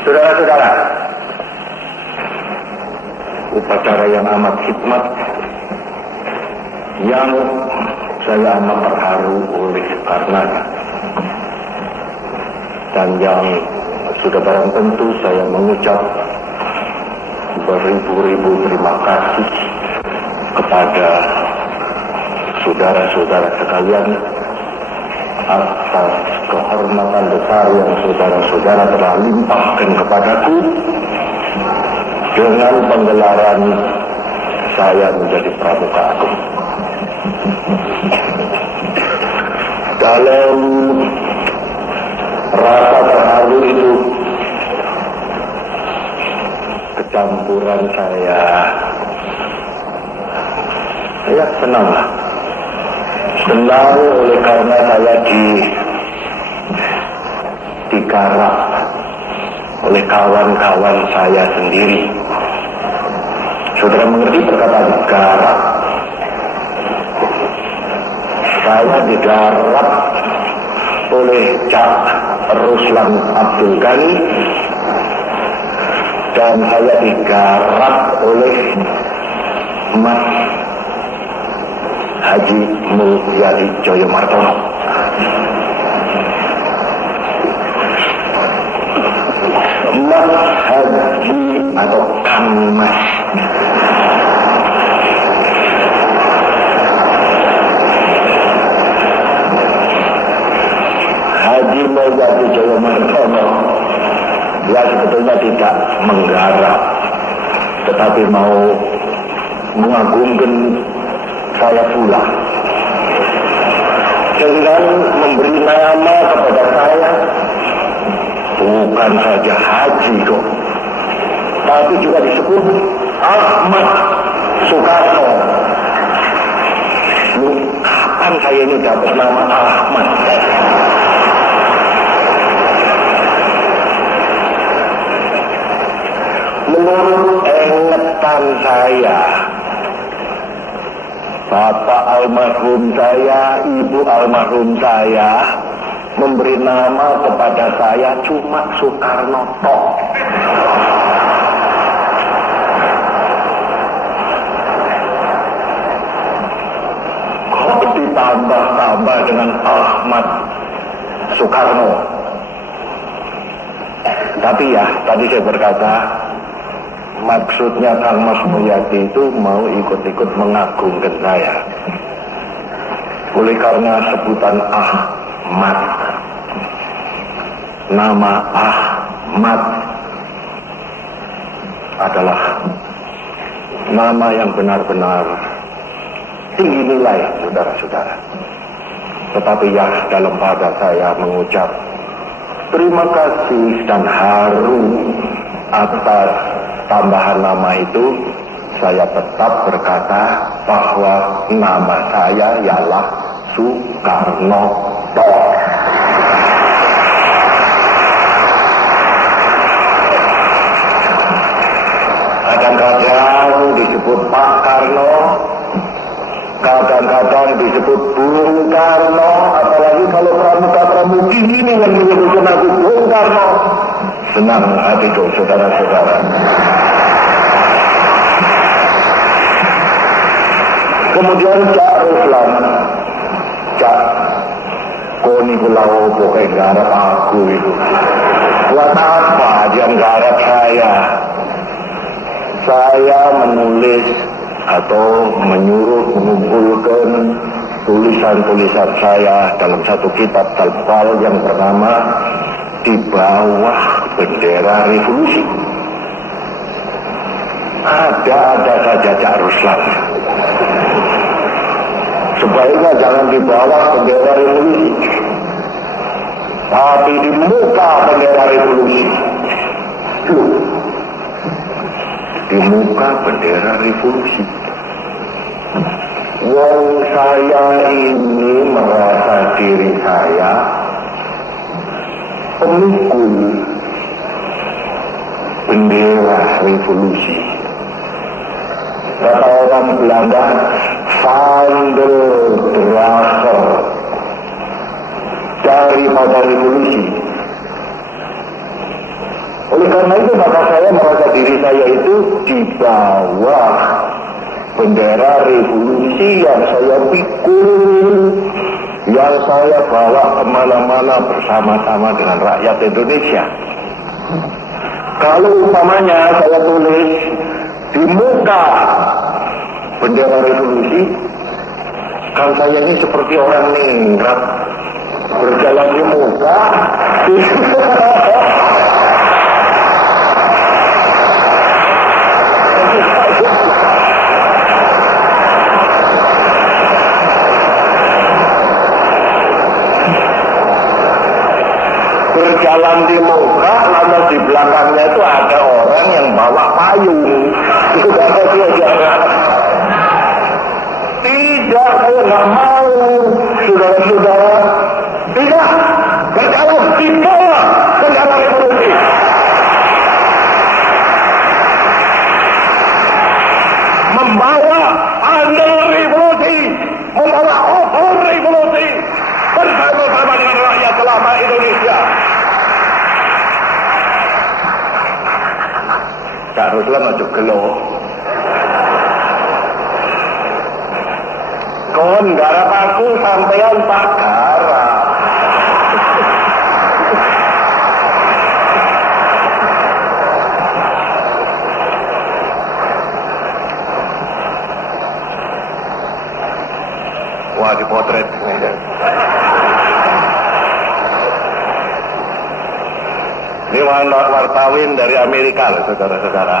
Saudara-saudara, upacara yang amat hikmat, yang saya amat terharu oleh karenanya, dan yang sudah barang tentu saya mengucap beribu-ribu terima kasih kepada saudara-saudara sekalian atas kehormatan besar yang saudara-saudara telah limpahkan kepadaku dengan penggelaran saya menjadi Pramuka Agung. Dalam rasa terharu itu, kecampuran saya senanglah. Senang oleh karena saya digarap oleh kawan-kawan saya sendiri. Saudara mengerti perkataan garap? Saya digarap oleh Cak Ruslan Abdul Ghani, dan saya digarap oleh Mas Haji Mulyadi Joyomartono. Mas Haji atau Kang Mas. Haji Mulyadi Joyomartono ya sebetulnya tidak menggarap, tetapi mau mengagungkan saya pula dengan memberi nama kepada saya, bukan saja Haji kok, tapi juga disebut Ahmad Soekarno. Kapan saya ini dapat nama Ahmad? Menurut ingatan saya, bapak almarhum saya, ibu almarhum saya memberi nama kepada saya cuma Soekarno tok. Kok ditambah-tambah dengan Ahmad Soekarno? Tapi ya, tadi saya berkata, maksudnya Kang Mas Mulyadi itu mau ikut-ikut mengagungkan saya. Oleh karena sebutan Ahmad, nama Ahmad adalah nama yang benar-benar tinggi nilai, saudara-saudara. Tetapi ya, dalam pada saya mengucap terima kasih dan haru atas tambahan nama itu, saya tetap berkata bahwa nama saya ialah Soekarno tok. Kadang-kadang disebut Pak Karno, kadang-kadang disebut Bung Karno, apalagi kalau pramuka-pramuki ini yang menyebutkan aku Bung Karno. Senang hatiku, saudara-saudara. Kemudian Cak Ruslan, Cak, koni pulau pokoknya garap aku itu. Buat apa dia garap saya? Saya menulis atau menyuruh mengumpulkan tulisan-tulisan saya dalam satu kitab tebal yang bernama Di Bawah Bendera Revolusi. Ada saja Cak Ruslan. Sebaiknya jangan di bawah bendera revolusi, tapi di muka bendera revolusi. Loh, di muka bendera revolusi. Wong saya ini merasa diri saya pemikul bendera revolusi. Kata orang Belanda, Vandeldrager daripada revolusi. karena itu maka saya merasa diri saya itu di bawah bendera revolusi yang saya pikul, yang saya bawa kemana-mana bersama-sama dengan rakyat Indonesia. Kalau umpamanya saya tulis di muka bendera revolusi, kan saya ini seperti orang ningrat berjalan di muka. Berjalan di muka, lalu di belakangnya itu ada orang yang bawa payung. Tidak, saya nggak mau, saudara-saudara. Tidak, berjalan di bawah bendera revolusi. Membawa andil revolusi, membawa obor revolusi, bersama-sama dengan rakyat selama Indonesia. Cak Ruslan aja gelo. Kon garap aku sampean tak garap. Wah, dipotret. Ini wartawan dari Amerika, saudara-saudara.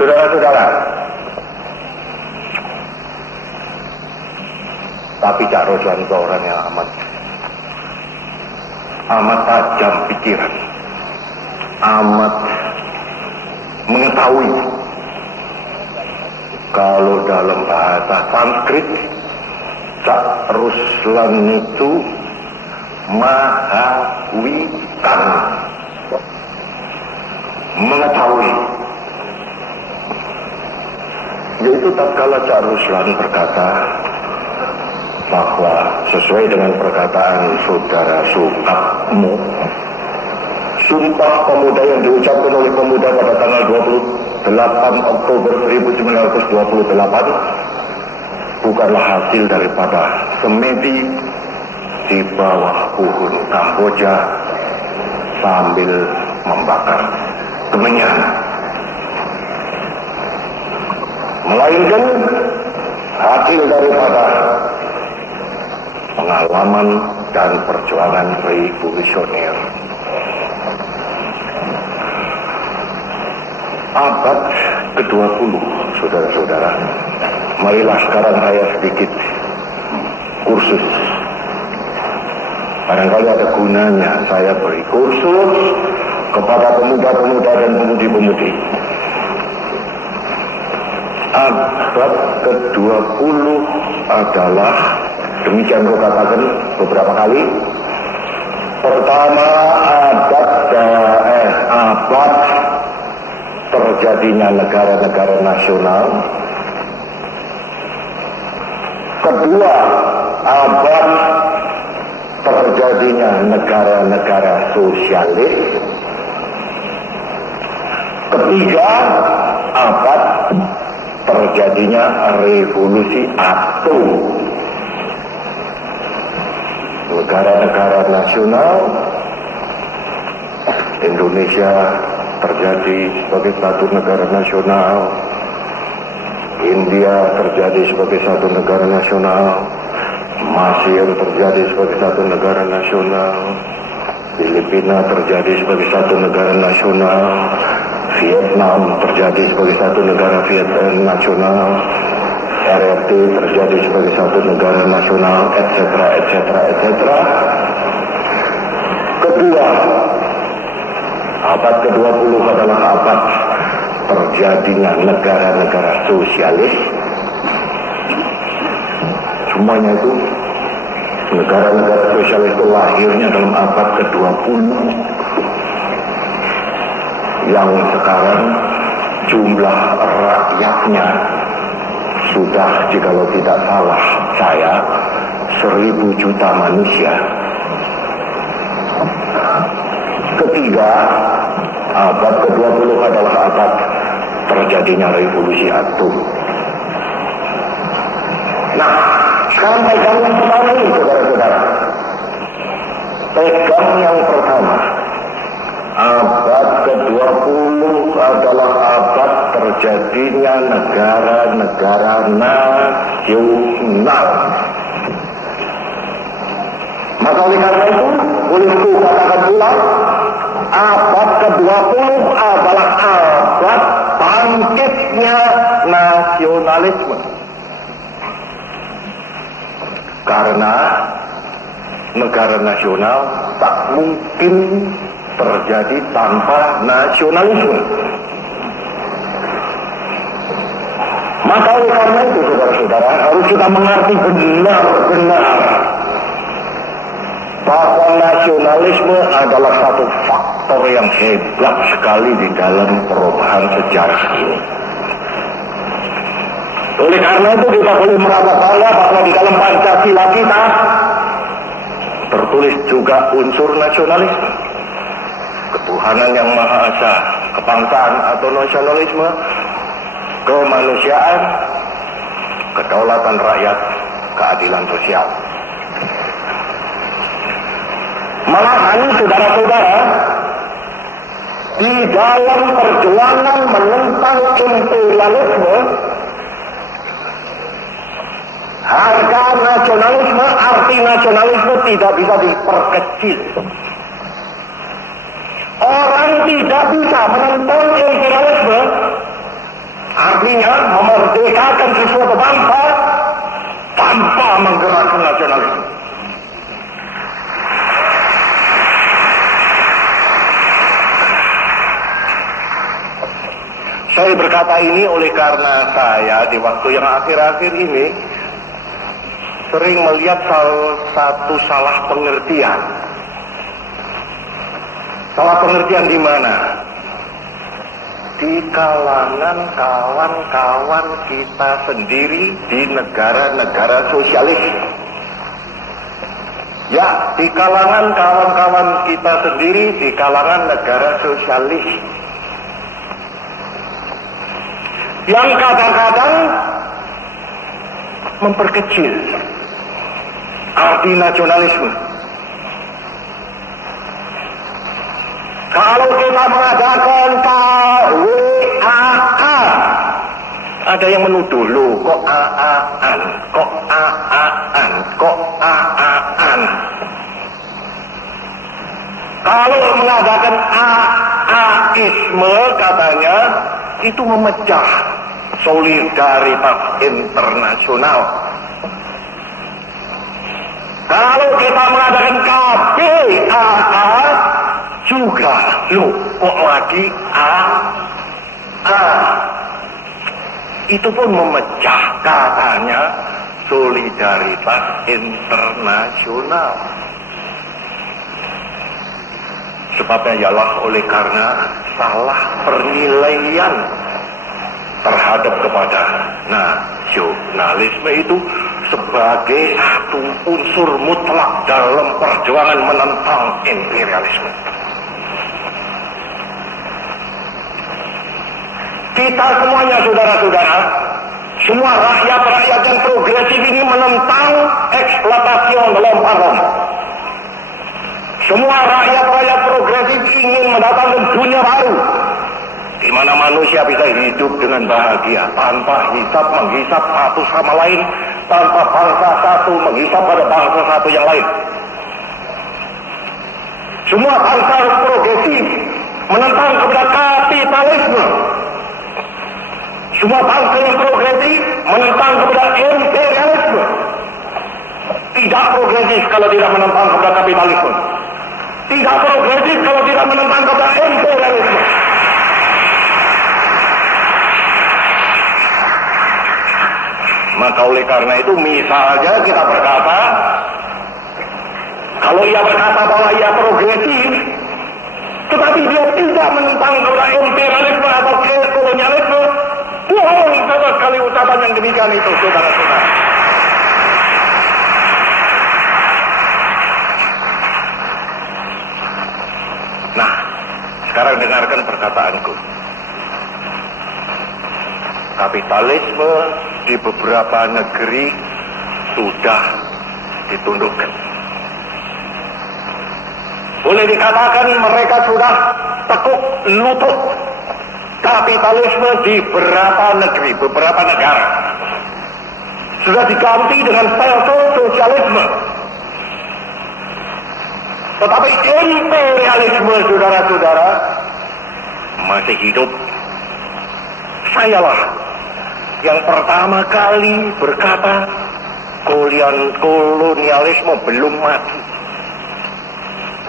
Saudara-saudara, tapi Cak Ruslan itu orang yang amat tajam pikiran, amat mengetahui. Kalau dalam bahasa Sanskrit, Cak Ruslan itu mahawikan, mengetahui. Yaitu tatkala Cak Ruslan berkata bahwa sesuai dengan perkataan saudara Soekarno, Sumpah Pemuda yang diucapkan oleh pemuda pada tanggal 28 Oktober 1928 bukanlah hasil daripada semedi di bawah pohon Kamboja sambil membakar kemenyan, melainkan hasil daripada pengalaman dan perjuangan revolusioner. Abad ke-20, saudara-saudara. Marilah sekarang saya sedikit kursus. Barangkali ada gunanya saya beri kursus kepada pemuda-pemuda dan pemudi-pemudi. Abad ke-20 adalah, demikian saya katakan beberapa kali, pertama abad terjadinya negara-negara nasional. Kedua, abad terjadinya negara-negara sosialis. Ketiga, abad terjadinya revolusi atom. Negara-negara nasional, Indonesia terjadi sebagai satu negara nasional, India terjadi sebagai satu negara nasional, Mesir terjadi sebagai satu negara nasional, Filipina terjadi sebagai satu negara nasional, Vietnam terjadi sebagai satu negara nasional, RRT terjadi sebagai satu negara nasional, etc. Kedua, abad ke-20 adalah abad terjadinya negara-negara sosialis. Semuanya itu, negara-negara sosialis itu lahirnya dalam abad ke-20, yang sekarang jumlah rakyatnya sudah, jikalau tidak salah saya, 1.000 juta manusia. ketiga, abad ke-20 adalah abad terjadinya revolusi atom. Nah, sekarang pegang yang pertama ini, saudara-saudara. Pegang yang pertama. Abad ke-20 adalah abad terjadinya negara-negara nasional. Maka oleh karena itu, boleh katakan pula, abad ke-20 adalah abad bangkitnya nasionalisme. Karena negara nasional tak mungkin terjadi tanpa nasionalisme. Maka oleh karena itu, saudara-saudara, harus kita mengerti benar-benar bahwa nasionalisme adalah satu faktor yang hebat sekali di dalam perubahan sejarah ini. Oleh karena itu kita boleh merasa bangga bahwa di dalam Pancasila kita tertulis juga unsur nasionalisme. Ketuhanan yang Maha Esa, kebangsaan atau nasionalisme, kemanusiaan, kedaulatan rakyat, keadilan sosial. Malahan saudara-saudara, di dalam perjuangan menentang imperialisme, harga nasionalisme, arti nasionalisme tidak bisa diperkecil. Orang tidak bisa menentang imperialisme, artinya memerdekakan sesuatu bangsa tanpa menggerakkan nasionalisme. Saya berkata ini oleh karena saya di waktu yang akhir-akhir ini sering melihat satu salah pengertian. Salah pengertian di mana? Di kalangan kawan-kawan kita sendiri di negara-negara sosialis. Ya, di kalangan kawan-kawan kita sendiri di kalangan negara sosialis. Yang kadang-kadang memperkecil arti nasionalisme. Kalau kita mengadakan KWAA, ada yang menuduh, loh kok AA-an, kok AA-an, kok AA-an. Kalau mengadakan AAisme katanya, itu memecah solidaritas internasional. Kalau kita mengadakan KBAA juga, loh kok lagi AA? Itu pun memecah katanya solidaritas internasional. Sebabnya ialah oleh karena salah penilaian terhadap kepada nasionalisme itu sebagai satu unsur mutlak dalam perjuangan menentang imperialisme. Kita semuanya saudara-saudara, semua rakyat-rakyat yang progresif ini menentang eksploitasi lempar. Semua rakyat-rakyat progresif ingin mendatangkan dunia baru, di mana manusia bisa hidup dengan bahagia, tanpa menghisap satu sama lain, tanpa bangsa satu menghisap pada bangsa satu yang lain. Semua bangsa progresif menentang kepada kapitalisme. Semua bangsa yang progresif menentang kepada imperialisme. Tidak progresif kalau tidak menentang kepada kapitalisme. Tidak progresif kalau tidak menentang kepada imperialisme. Maka oleh karena itu misalnya kita berkata, kalau ia berkata bahwa ia progresif, tetapi dia tidak menentang kepada imperialisme atau kolonialisme, bohong sama sekali ucapan yang demikian itu, saudara-saudara. Nah, Sekarang dengarkan perkataanku. Kapitalisme di beberapa negeri sudah ditundukkan. Boleh dikatakan mereka sudah tekuk lutut. Kapitalisme di beberapa negeri, beberapa negara sudah diganti dengan style sosialisme. Tetapi imperialisme, saudara-saudara, masih hidup. Sayalah yang pertama kali berkata kolonialisme belum mati.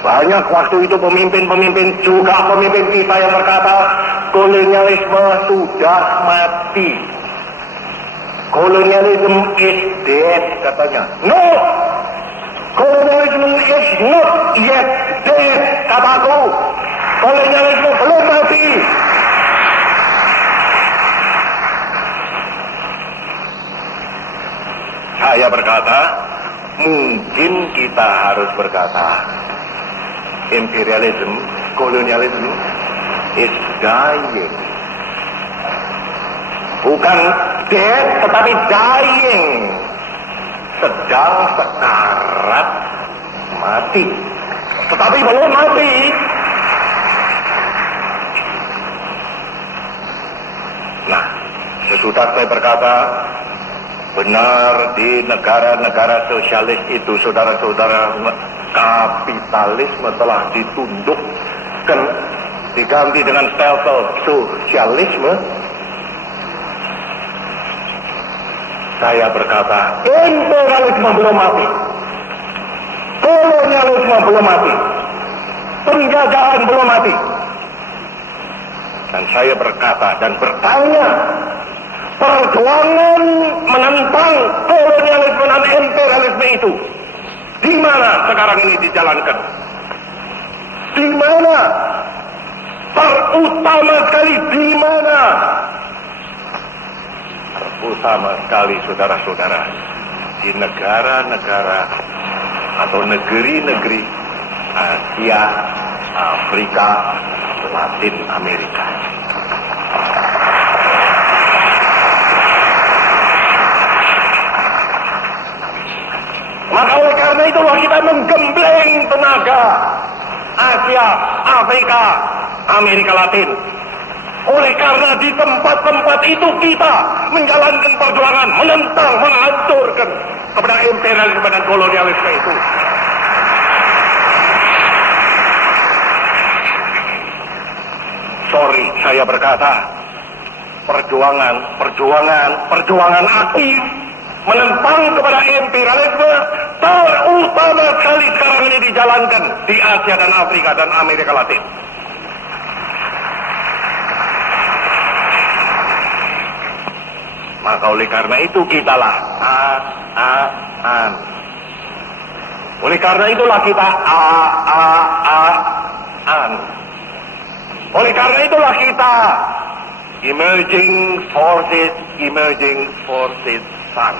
Banyak waktu itu pemimpin-pemimpin juga pemimpin kita yang berkata kolonialisme sudah mati. Kolonialism is dead, katanya. No! Kolonialisme is not yet dead, kataku. Kolonialisme belum mati. Saya berkata, mungkin kita harus berkata, imperialism, kolonialism is dying. Bukan dead, tetapi dying. Sedang sekarat mati. Tetapi belum mati. Nah, sesudah saya berkata, benar di negara-negara sosialis itu, saudara-saudara, kapitalisme telah ditundukkan, diganti dengan style sosialisme. Saya berkata, imperialisme belum mati, kolonialisme belum mati, penjajahan belum mati. Dan saya berkata dan bertanya, perjuangan menentang kolonialisme dan imperialisme itu di mana sekarang ini dijalankan? Di mana? Terutama sekali di mana? Terutama sekali, saudara-saudara, di negara-negara atau negeri-negeri Asia, Afrika, Latin Amerika. Maka oleh karena itulah kita menggembleng tenaga Asia, Afrika, Amerika Latin. Oleh karena di tempat-tempat itu kita menjalankan perjuangan menentang, menghancurkan kepada imperialisme dan kolonialisme itu. Sorry, saya berkata, perjuangan aktif menentang kepada imperialisme terutama sekali sekarang ini dijalankan di Asia dan Afrika dan Amerika Latin. Maka oleh karena itu kitalah oleh karena itulah kita oleh karena itulah kita emerging forces Sun.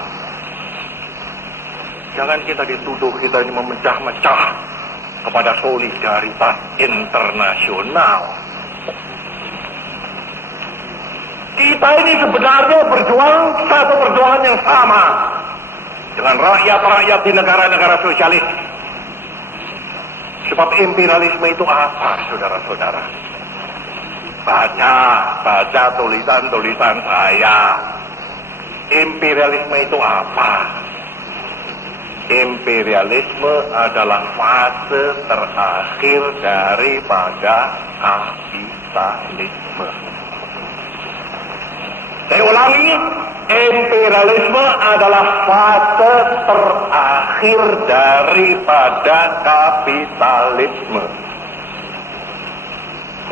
Jangan kita dituduh kita ini memecah-mecah kepada solidaritas internasional. Kita ini sebenarnya berjuang satu perjuangan yang sama dengan rakyat-rakyat di negara-negara sosialis. Sebab imperialisme itu apa, saudara-saudara? Baca tulisan-tulisan saya. Imperialisme itu apa? Imperialisme adalah fase terakhir daripada kapitalisme. Saya ulangi, imperialisme adalah fase terakhir daripada kapitalisme.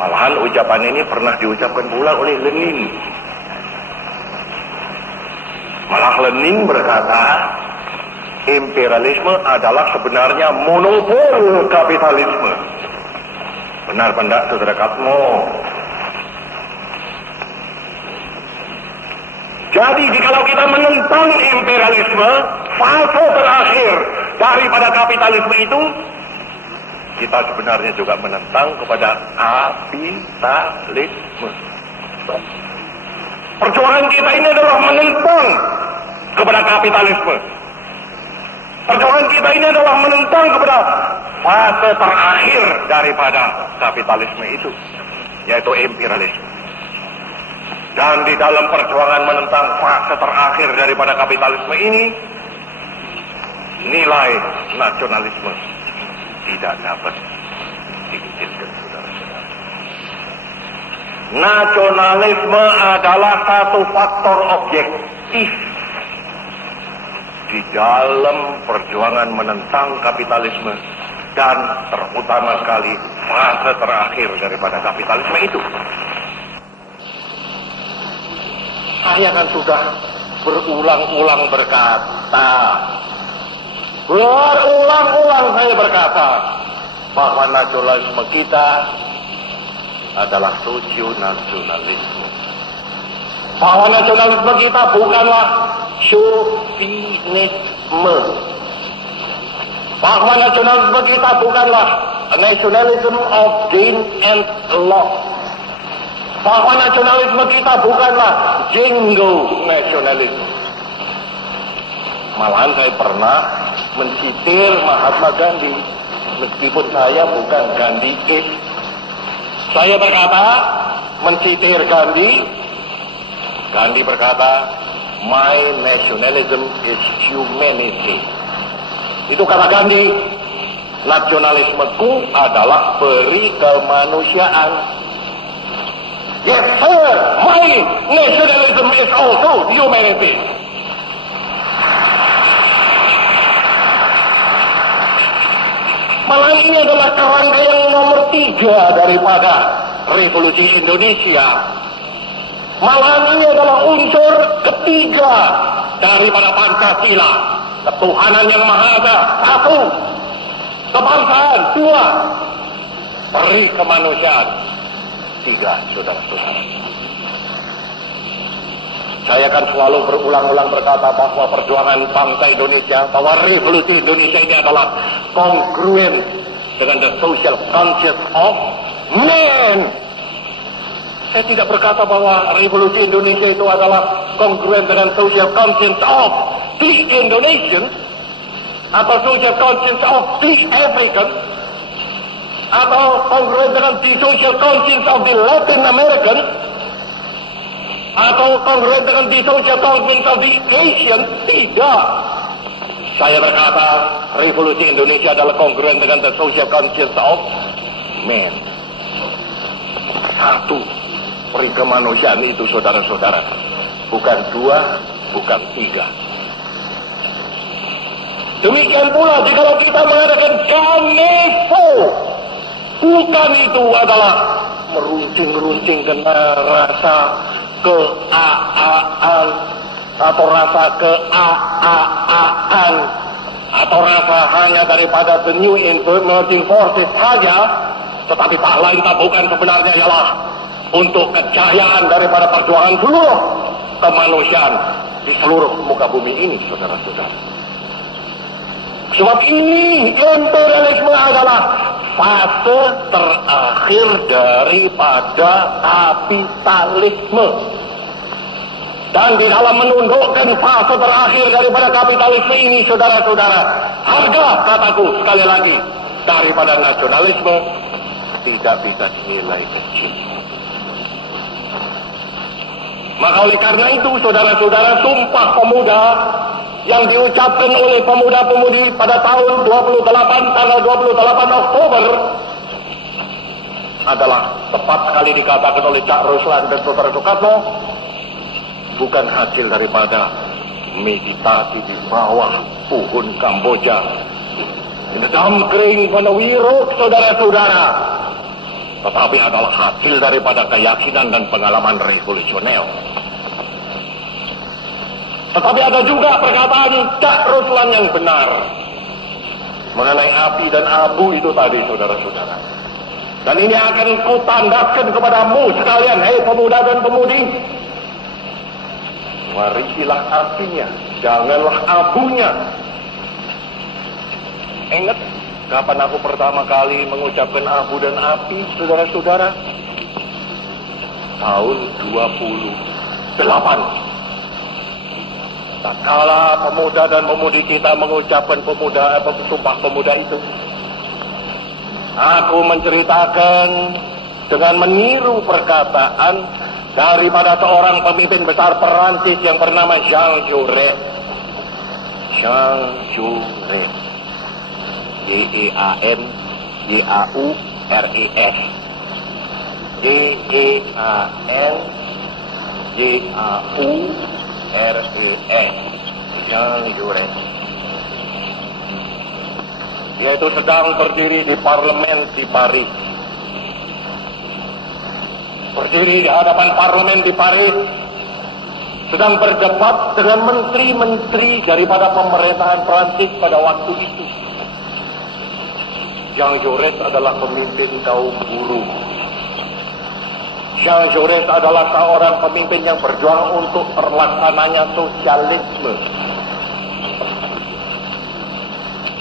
Malahan ucapan ini pernah diucapkan pula oleh Lenin. Malah Lenin berkata, imperialisme adalah sebenarnya monopol kapitalisme. Benar pendak saudara Katmo? Jadi jikalau kita menentang imperialisme, fase terakhir daripada kapitalisme itu, kita sebenarnya juga menentang kepada kapitalisme. Perjuangan kita ini adalah menentang kepada kapitalisme. Perjuangan kita ini adalah menentang kepada fase terakhir daripada kapitalisme itu, yaitu imperialisme. Dan di dalam perjuangan menentang fase terakhir daripada kapitalisme ini, nilai nasionalisme tidak dapat dikecilkan, saudara-saudara. Nasionalisme adalah satu faktor objektif di dalam perjuangan menentang kapitalisme, dan terutama sekali fase terakhir daripada kapitalisme itu. Saya kan sudah berulang-ulang berkata, saya berkata bahwa nasionalisme kita adalah sosio-nasionalisme. Bahwa nasionalisme kita bukanlah chauvinisme. Bahwa nasionalisme kita bukanlah a nationalism of gain and loss. Bahwa nasionalisme kita bukanlah jingo nasionalisme. Malahan saya pernah mencitir Mahatma Gandhi, meskipun saya bukan Gandhiis. Saya berkata, mencitir Gandhi. Gandhi berkata, my nationalism is humanity. Itu kata Gandhi. Nasionalismeku adalah peri kemanusiaan. Yes sir, my nationalism is also humanity. Malah ini adalah kerangkaian nomor 3 daripada revolusi Indonesia. Malah ini adalah unsur ketiga daripada Pancasila. Ketuhanan yang Maha Esa, 1. Kebangsaan, 2. Peri kemanusiaan, 3, saudara-saudara. Saya akan selalu berulang-ulang berkata bahwa perjuangan bangsa Indonesia, bahwa revolusi Indonesia ini adalah kongruen dengan the social conscience of man. Saya tidak berkata bahwa revolusi Indonesia itu adalah kongruen dengan social conscience of the Indonesian, atau social conscience of the African, atau kongruen dengan the social conscience of the Latin American, atau kongruen dengan the social conscience of the Asian. Tidak. Saya berkata revolusi Indonesia adalah kongruen dengan the social conscience of man. 1, peri kemanusiaan itu, saudara-saudara. Bukan 2, bukan 3. Demikian pula jika kita mengadakan Ganevo, bukan itu adalah meruncing-runcing rasa keaaan, atau rasa keaaan, atau rasa hanya daripada the new emerging forces saja, tetapi tak lain tak bukan sebenarnya ialah untuk kejayaan daripada perjuangan seluruh kemanusiaan di seluruh muka bumi ini, saudara-saudara. Sebab ini imperialisme adalah fase terakhir daripada kapitalisme. Dan di dalam menundukkan fase terakhir daripada kapitalisme ini, saudara-saudara, harga, kataku sekali lagi, daripada nasionalisme tidak bisa dinilai kecil. Maka oleh karena itu, saudara-saudara, Sumpah Pemuda yang diucapkan oleh pemuda-pemudi pada tahun 28, tanggal 28 Oktober adalah tepat sekali dikatakan oleh Cak Ruslan dan Saudara Soekarno, bukan hasil daripada meditasi di bawah pohon Kamboja, Nedam kering penewiruk, saudara-saudara, tetapi adalah hasil daripada keyakinan dan pengalaman revolusioner. Tetapi ada juga perkataan Cak Ruslan yang benar mengenai api dan abu itu tadi, saudara-saudara. Dan ini akan kutandakan kepadamu sekalian, hei pemuda dan pemudi. Warisilah apinya, janganlah abunya. Ingat, Kapan aku pertama kali mengucapkan abu dan api, saudara-saudara? Tahun 28. Tatkala pemuda dan pemudi kita mengucapkan sumpah pemuda itu, aku menceritakan dengan meniru perkataan daripada seorang pemimpin besar Perancis yang bernama Jean Jaurès. Jean Jaurès. Jean-Jaurès. Jean-Jaurès. Jean Jaurès. Dia itu sedang berdiri di parlemen di Paris. Berdiri di hadapan parlemen di Paris, sedang berdebat dengan menteri-menteri daripada pemerintahan Prancis pada waktu itu. Jean Jaurès adalah pemimpin kaum buruh. Jean Jaurès adalah seorang pemimpin yang berjuang untuk terlaksananya sosialisme.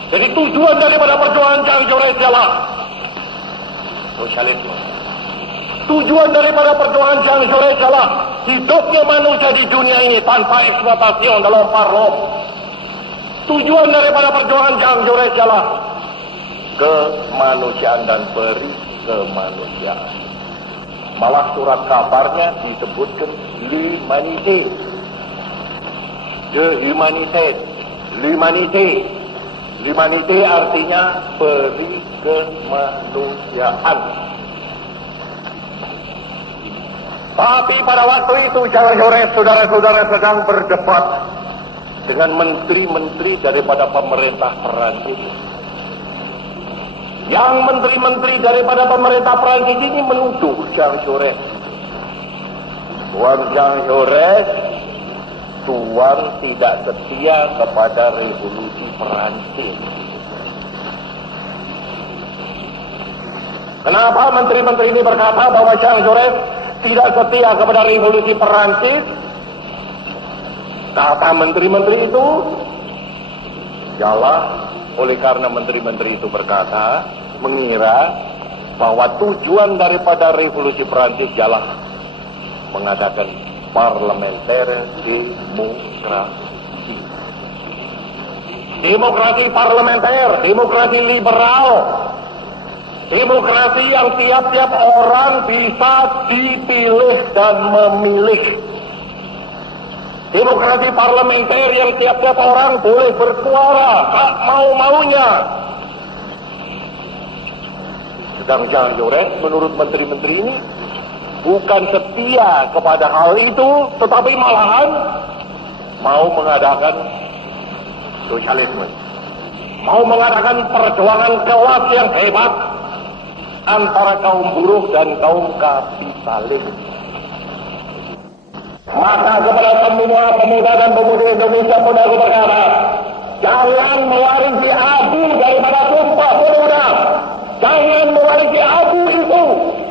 Jadi tujuan daripada perjuangan Jean Jaurès adalah sosialisme. Tujuan daripada perjuangan Jean Jaurès adalah hidupnya manusia di dunia ini tanpa eksploitasi dalam parlok. Tujuan daripada perjuangan Jean Jaurès adalah kemanusiaan dan beri kemanusiaan. Malah surat kabarnya disebutkan l'humanité. De humanité. L'humanité. L'humanité artinya beri kemanusiaan. Tapi pada waktu itu Jean Jaurès, saudara-saudara, sedang berdebat dengan menteri-menteri daripada pemerintah Perancis. Yang menteri-menteri daripada pemerintah Perancis ini menuduh Jean Jaurès. Tuan Jean Jaurès, Tuan tidak setia kepada revolusi Perancis. Kenapa menteri-menteri ini berkata bahwa Jean Jaurès tidak setia kepada revolusi Perancis? Kata menteri-menteri itu, ialah oleh karena menteri-menteri itu mengira bahwa tujuan daripada revolusi Perancis ialah mengadakan parlementer demokrasi. Demokrasi parlementer, demokrasi liberal. Demokrasi yang tiap-tiap orang bisa dipilih dan memilih. Demokrasi parlementer yang tiap-tiap orang boleh bersuara tak mau-maunya. Sedang Jean Jaurès menurut menteri-menteri ini bukan setia kepada hal itu, tetapi malahan mau mengadakan sosialisme. Mau mengadakan perjuangan kelas yang hebat antara kaum buruh dan kaum kapitalis. Maka kepada semua pemuda dan pemudi Indonesia pun aku berkata, jangan mewarisi abu daripada sumpah pemuda. Jangan mewarisi abu itu,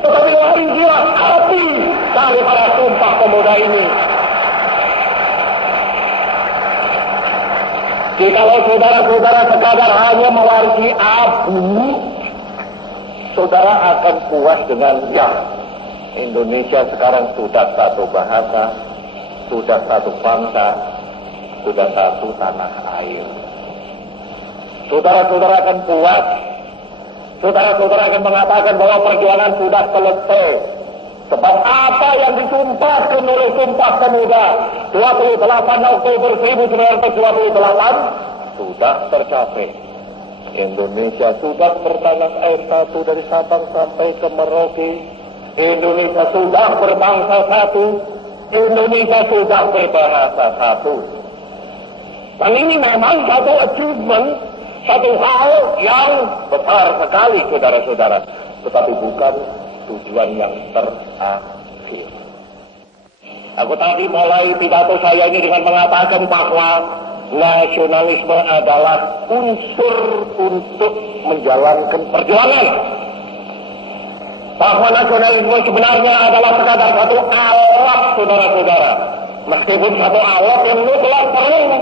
tetapi warisilah api daripada sumpah pemuda ini. Jikalau saudara-saudara sekadar hanya mewarisi abu, saudara akan puas dengan Indonesia sekarang sudah satu bahasa, sudah satu bangsa, sudah satu tanah air. Saudara-saudara akan puas. Saudara-saudara akan mengatakan bahwa perjuangan sudah selesai. Sebab apa yang disumpahkan oleh Sumpah Pemuda 28 Oktober 1928 sudah tercapai. Indonesia sudah bertanah air satu dari Sabang sampai ke Merauke. Indonesia sudah berbangsa satu. Indonesia sudah berbahasa satu. Dan ini memang satu achievement, satu hal yang besar sekali, saudara-saudara. Tetapi bukan tujuan yang terakhir. Aku tadi mulai pidato saya ini dengan mengatakan bahwa nasionalisme adalah unsur untuk menjalankan perjuangan. Bahwa nasionalisme sebenarnya adalah sekadar satu alat, saudara-saudara. Meskipun satu alat yang mutlak perlu.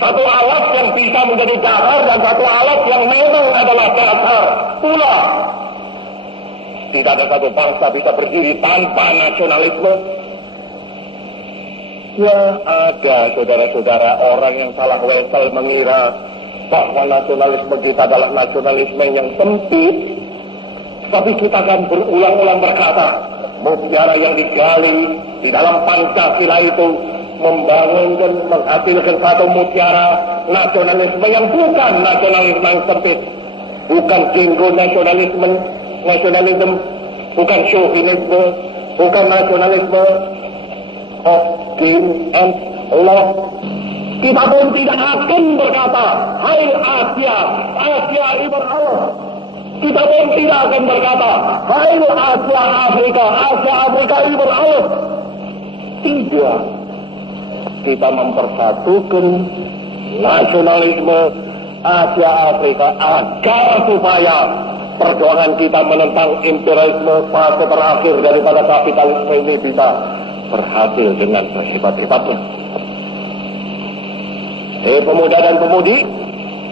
Satu alat yang bisa menjadi dasar dan satu alat yang memang adalah dasar pula. Tidak ada satu bangsa bisa berdiri tanpa nasionalisme. Ya, ada saudara-saudara orang yang salah wesel mengira bahwa nasionalisme kita adalah nasionalisme yang sempit. Tapi kita akan berulang-ulang berkata, mutiara yang digali di dalam Pancasila itu membangun dan menghasilkan satu mutiara nasionalisme yang bukan nasionalisme yang sempit, bukan jingo nasionalisme, bukan chauvinisme, bukan nasionalisme of king and law. Kita pun tidak akan berkata, hai Asia, Asia ibar Allah. Kita pun tidak akan berkata, hai Asia Afrika, Asia Afrika ibar Allah. Tidak. Kita mempersatukan nasionalisme Asia Afrika agar supaya perjuangan kita menentang imperialisme fase terakhir daripada kapitalisme ini bisa berhasil dengan sehebat-hebatnya. Pemuda dan pemudi,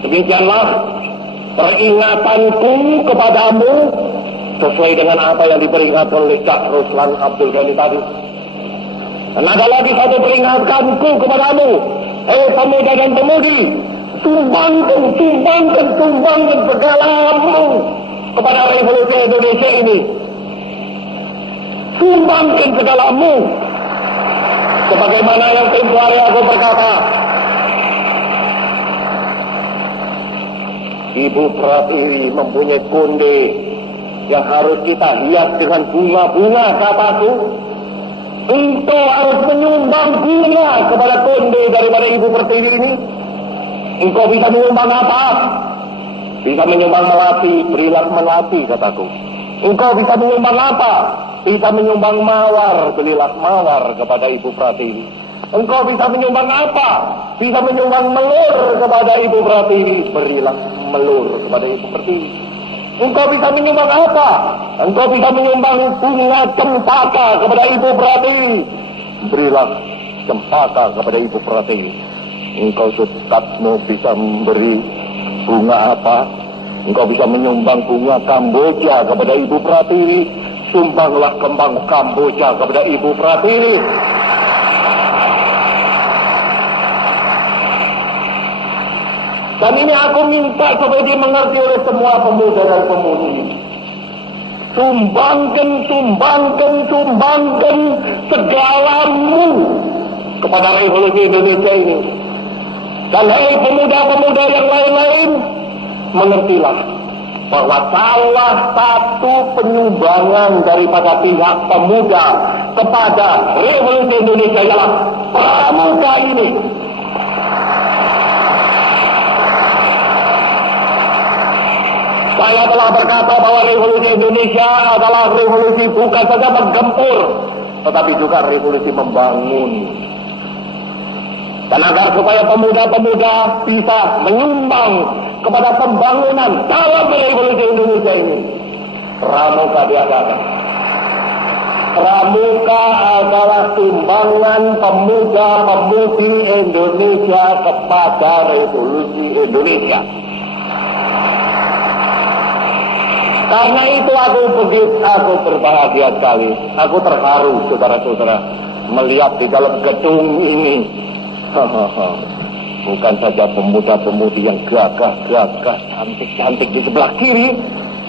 demikianlah peringatanku kepadamu sesuai dengan apa yang diperingatkan oleh Cak Ruslan Abdul Ghani tadi. Dan ada lagi satu peringatanku kepadamu, pemuda dan pemudi, sumbangkan segalamu kepada revolusi Indonesia ini. Sumbangkan segalamu. Sebagaimana yang tempo hari aku berkata, Ibu Pratiwi mempunyai konde yang harus kita hias dengan bunga-bunga, kataku. Engkau harus menyumbang bunga kepada konde daripada Ibu Pertiwi ini. Engkau bisa menyumbang apa? Bisa menyumbang melati, berilah melati, kataku. Engkau bisa menyumbang apa? Bisa menyumbang mawar, belilah mawar kepada Ibu Pratiwi. Engkau bisa menyumbang apa? Bisa menyumbang melur kepada Ibu Pratiwi, berilah melur kepada Ibu Pertiwi. Engkau bisa menyumbang apa? Engkau bisa menyumbang bunga cempaka kepada Ibu Pratiwi, berilah cempaka kepada Ibu Pratiwi. Engkau sukatmu bisa memberi bunga apa? Engkau bisa menyumbang bunga Kamboja kepada Ibu Pratiwi, sumbanglah kembang Kamboja kepada Ibu Pratiwi. Dan ini aku minta supaya dimengerti oleh semua pemuda dan pemudi. Sumbangkan segalamu kepada revolusi Indonesia ini. Dan hei pemuda-pemuda yang lain-lain, mengertilah bahwa salah satu penyumbangan daripada pihak pemuda kepada revolusi Indonesia ialah pramuka ini. Saya telah berkata bahwa revolusi Indonesia adalah revolusi bukan saja menggempur, tetapi juga revolusi membangun. Dan agar supaya pemuda-pemuda bisa menyumbang kepada pembangunan dalam revolusi Indonesia ini, pramuka diadakan. Pramuka adalah sumbangan pemuda-pemudi Indonesia kepada revolusi Indonesia. Karena itu aku berbahagia sekali. Aku terharu, saudara-saudara, melihat di dalam gedung ini. Bukan saja pemuda-pemudi yang gagah-gagah, cantik-cantik di sebelah kiri.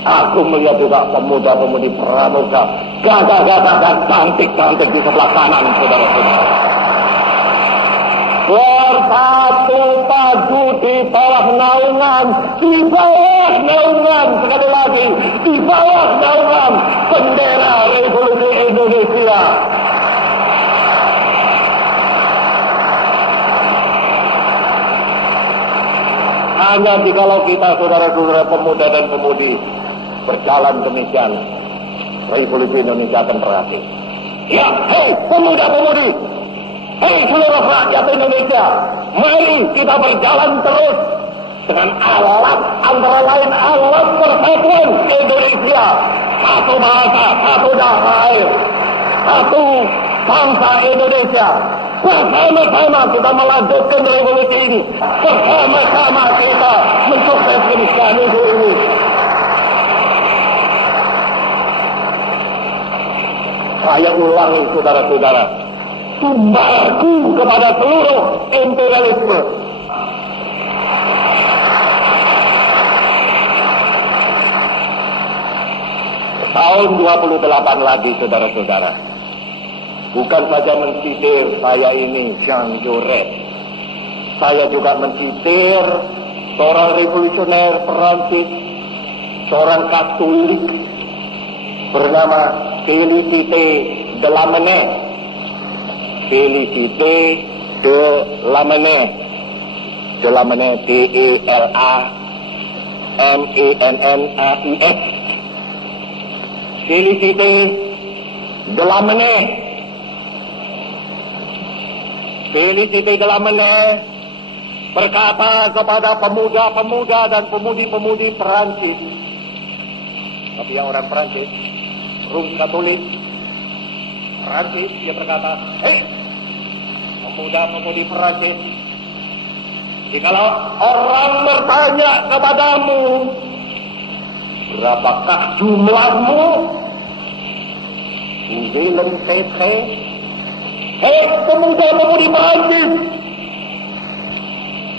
Aku melihat juga pemuda-pemudi pramuka, gagah-gagah dan cantik-cantik di sebelah kanan, saudara-saudara. Bersatu padu di bawah naungan, sekali lagi, di bawah naungan bendera revolusi Indonesia. Hanya jikalau kita, saudara-saudara pemuda dan pemudi, berjalan demikian, revolusi Indonesia akan berhasil. Ya, hei pemuda-pemudi, hei seluruh rakyat Indonesia, mari kita berjalan terus dengan alat, antara lain alat persatuan Indonesia. Satu bahasa, satu tanah air, satu bangsa Indonesia. Bersama-sama kita melanjutkan revolusi ini. Bersama-sama kita mensukseskan negeri ini. Saya ulangi, saudara-saudara, sumbarku kepada seluruh imperialisme. Tahun 28 lagi, saudara-saudara. Bukan saja mensitir saya ini Jean Jaurès. Saya juga mensitir seorang revolusioner Perancis, seorang Katolik bernama Félicité de Lamennais. Félicité de Lamennais. De Lamennais, D-E-L-A-M-E-N-N-A-I-S. Félicité de Lamennais. Félicité de Lamennais berkata kepada pemuda-pemuda dan pemudi-pemudi Perancis. Tapi yang orang Perancis, Rum Katolik Perancis, dia berkata, hei, pemuda-pemudi Perancis, jikalau orang bertanya kepadamu, berapakah jumlahmu? Willem Tetre. Hei, pemuda-pemudi Perancis,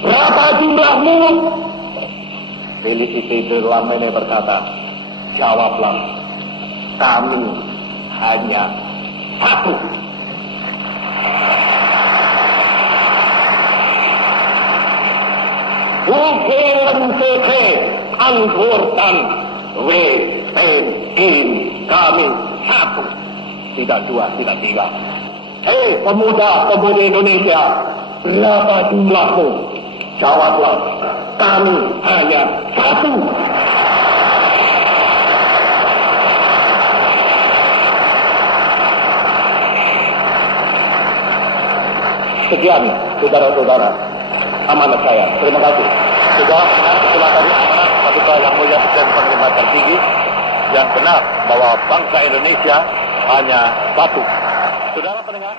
berapa jumlahmu? Félicité de Lamennais berkata, jawablah, kami hanya satu. Willem Tetre antwoordkan, we zijn één, kami satu. Tidak dua, tidak tiga. Hei pemuda-pemudi Indonesia, berapa jumlahmu? Jawablah, kami hanya satu. Sekian, saudara-saudara, amanat saya. Terima kasih. Sudah, silakan Paduka Yang Mulia Presiden Panglima Tertinggi yang benar bahwa bangsa Indonesia hanya satu. Saudara pendengar.